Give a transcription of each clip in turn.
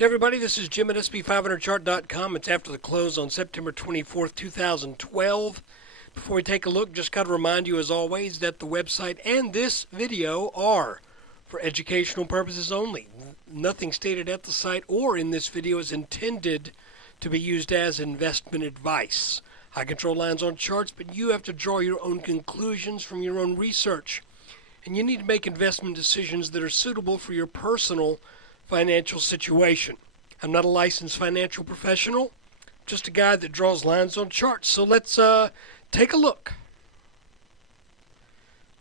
Hey everybody, this is Jim at SB500chart.com. It's after the close on September 24th, 2012. Before we take a look, just got to remind you as always that the website and this video are for educational purposes only. Nothing stated at the site or in this video is intended to be used as investment advice. I control lines on charts, but you have to draw your own conclusions from your own research. And you need to make investment decisions that are suitable for your personal financial situation. I'm not a licensed financial professional, just a guy that draws lines on charts. So let's take a look.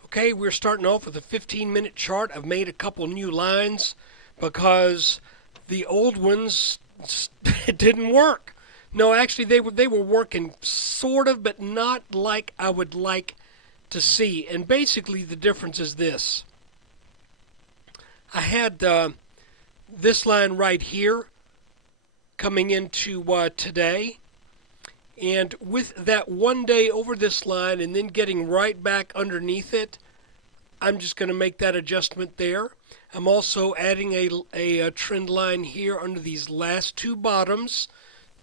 Okay, we're starting off with a 15-minute chart. I've made a couple new lines because the old ones didn't work. No, actually they were working sort of, but not like I would like to see. And basically the difference is this. I had this line right here coming into today, and with that one day over this line and then getting right back underneath it, I'm just going to make that adjustment there. I'm also adding a trend line here under these last two bottoms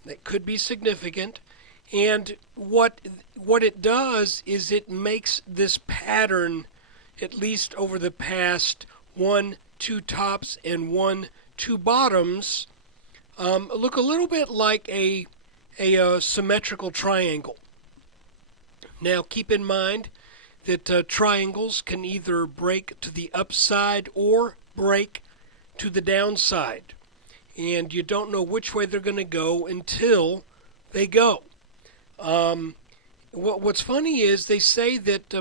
that could be significant, and what it does is it makes this pattern, at least over the past 1, 2 tops and 1, 2 bottoms, look a little bit like a symmetrical triangle. Now keep in mind that triangles can either break to the upside or break to the downside, and you don't know which way they're going to go until they go. What's funny is they say that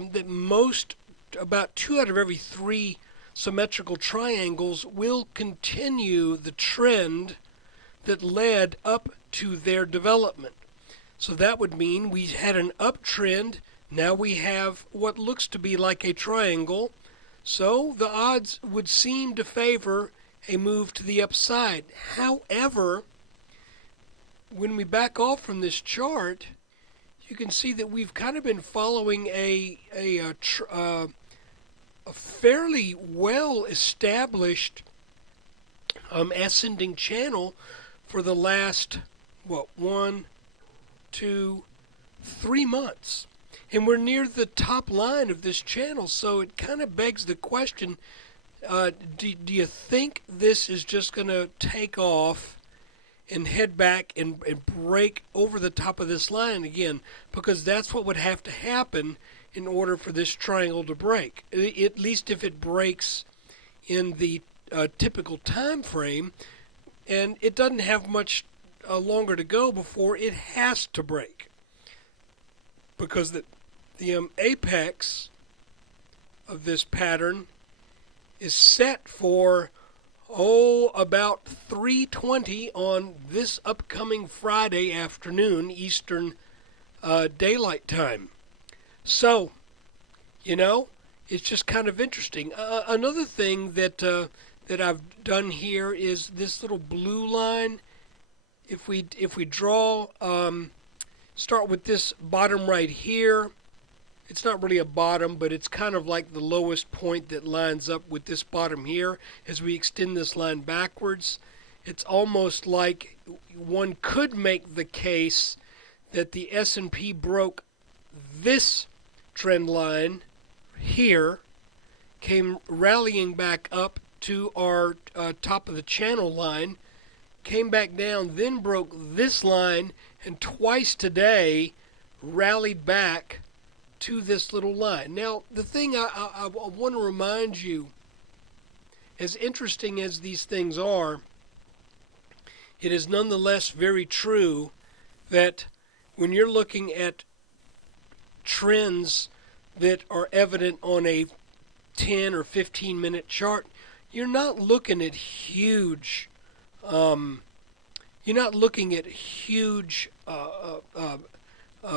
about 2 out of every 3 symmetrical triangles will continue the trend that led up to their development. So that would mean we had an uptrend. Now we have what looks to be like a triangle. So the odds would seem to favor a move to the upside. However, when we back off from this chart, you can see that we've kind of been following a fairly well-established ascending channel for the last, 1, 2, 3 months. And we're near the top line of this channel, so it kind of begs the question, do you think this is just going to take off and head back and break over the top of this line again? Because that's what would have to happen in order for this triangle to break, at least if it breaks in the typical time frame, and it doesn't have much longer to go before it has to break, because the apex of this pattern is set for about 3:20 on this upcoming Friday afternoon Eastern Daylight Time. So, it's just kind of interesting. Another thing that I've done here is this little blue line. If we draw, start with this bottom right here. It's not really a bottom, but it's kind of like the lowest point that lines up with this bottom here. As we extend this line backwards, it's almost like one could make the case that the S&P broke this trend line here, came rallying back up to our top of the channel line, came back down, then broke this line, and twice today rallied back to this little line. Now, the thing I want to remind you, as interesting as these things are, it is nonetheless very true that when you're looking at trends that are evident on a 10 or 15-minute chart, you're not looking at huge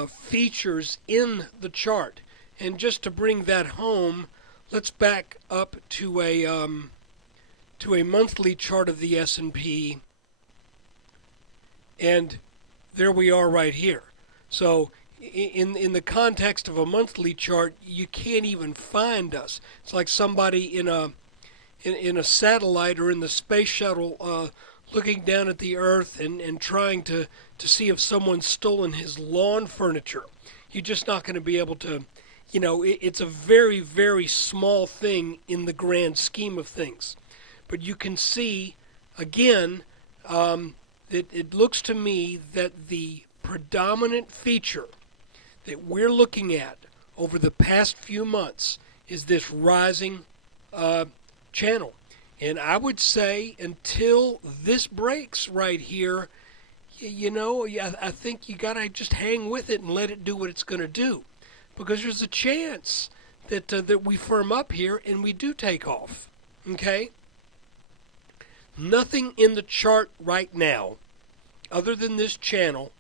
features in the chart. And just to bring that home, let's back up to a monthly chart of the S&P, and there we are right here. So in the context of a monthly chart, you can't even find us. It's like somebody in a satellite or in the space shuttle looking down at the earth and trying to see if someone's stolen his lawn furniture. You're just not going to be able to, it's a very, very small thing in the grand scheme of things. But you can see, again, that it looks to me that the predominant feature that we're looking at over the past few months is this rising channel. And I would say until this breaks right here, I think you got to just hang with it and let it do what it's going to do. Because there's a chance that we firm up here and we do take off. Okay? Nothing in the chart right now, other than this channel,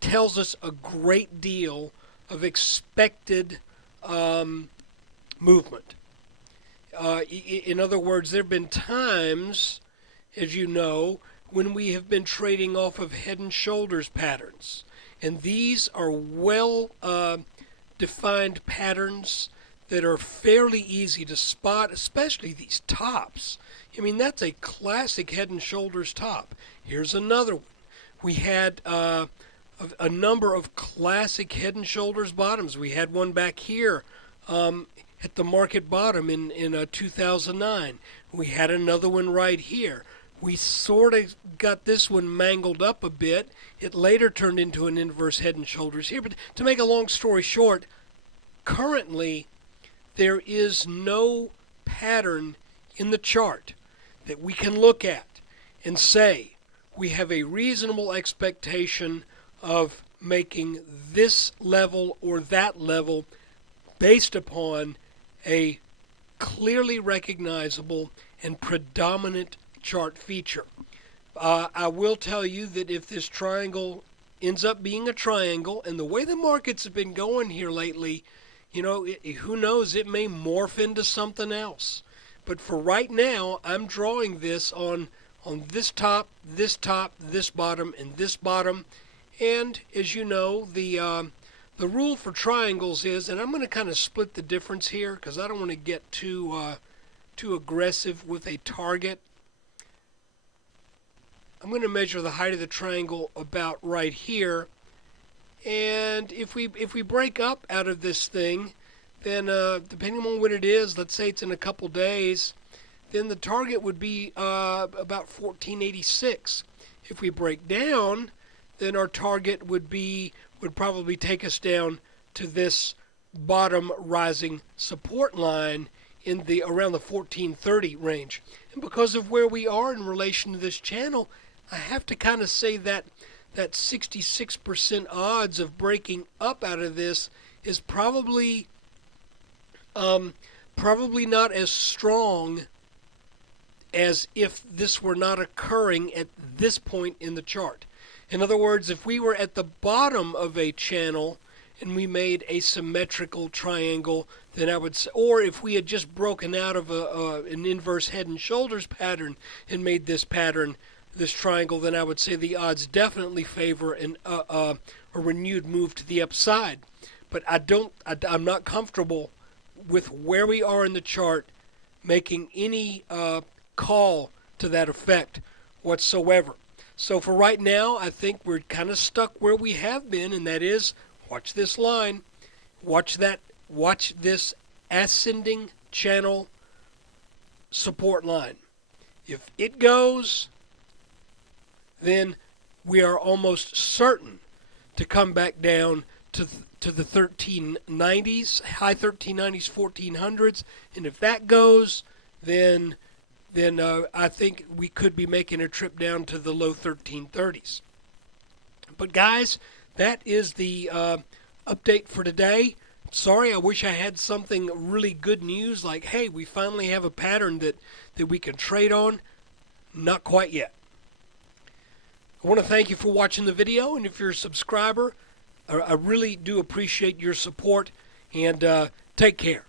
tells us a great deal of expected movement. In other words, there have been times, as you know, when we have been trading off of head and shoulders patterns. And these are well-defined patterns that are fairly easy to spot, especially these tops. I mean, that's a classic head and shoulders top. Here's another one. We had a number of classic head and shoulders bottoms. We had one back here at the market bottom in 2009. We had another one right here. We sort of got this one mangled up a bit. It later turned into an inverse head and shoulders here. But to make a long story short, currently there is no pattern in the chart that we can look at and say we have a reasonable expectation of making this level or that level based upon a clearly recognizable and predominant chart feature. I will tell you that if this triangle ends up being a triangle, and the way the markets have been going here lately, who knows, it may morph into something else. But for right now, I'm drawing this on this top, this bottom, and this bottom. And as you know, the rule for triangles is, and I'm going to kind of split the difference here because I don't want to get too aggressive with a target. I'm going to measure the height of the triangle about right here. And if we break up out of this thing, then depending on when it is, let's say it's in a couple days, then the target would be about 1486. If we break down, then our target would probably take us down to this bottom rising support line in around the 1430 range. And because of where we are in relation to this channel, I have to kind of say that 66% odds of breaking up out of this is probably not as strong as if this were not occurring at this point in the chart. In other words, if we were at the bottom of a channel and we made a symmetrical triangle, then I would say, or if we had just broken out of an inverse head and shoulders pattern and made this pattern, this triangle, then I would say the odds definitely favor a renewed move to the upside. But I'm not comfortable with where we are in the chart making any call to that effect whatsoever. So for right now, I think we're kind of stuck where we have been, and that is, watch this line, watch this ascending channel support line. If it goes, then we are almost certain to come back down to the 1390s, high 1390s, 1400s, and if that goes, then I think we could be making a trip down to the low 1330s. But guys, that is the update for today. Sorry, I wish I had something really good news like, hey, we finally have a pattern that we can trade on. Not quite yet. I want to thank you for watching the video, and if you're a subscriber, I really do appreciate your support, and take care.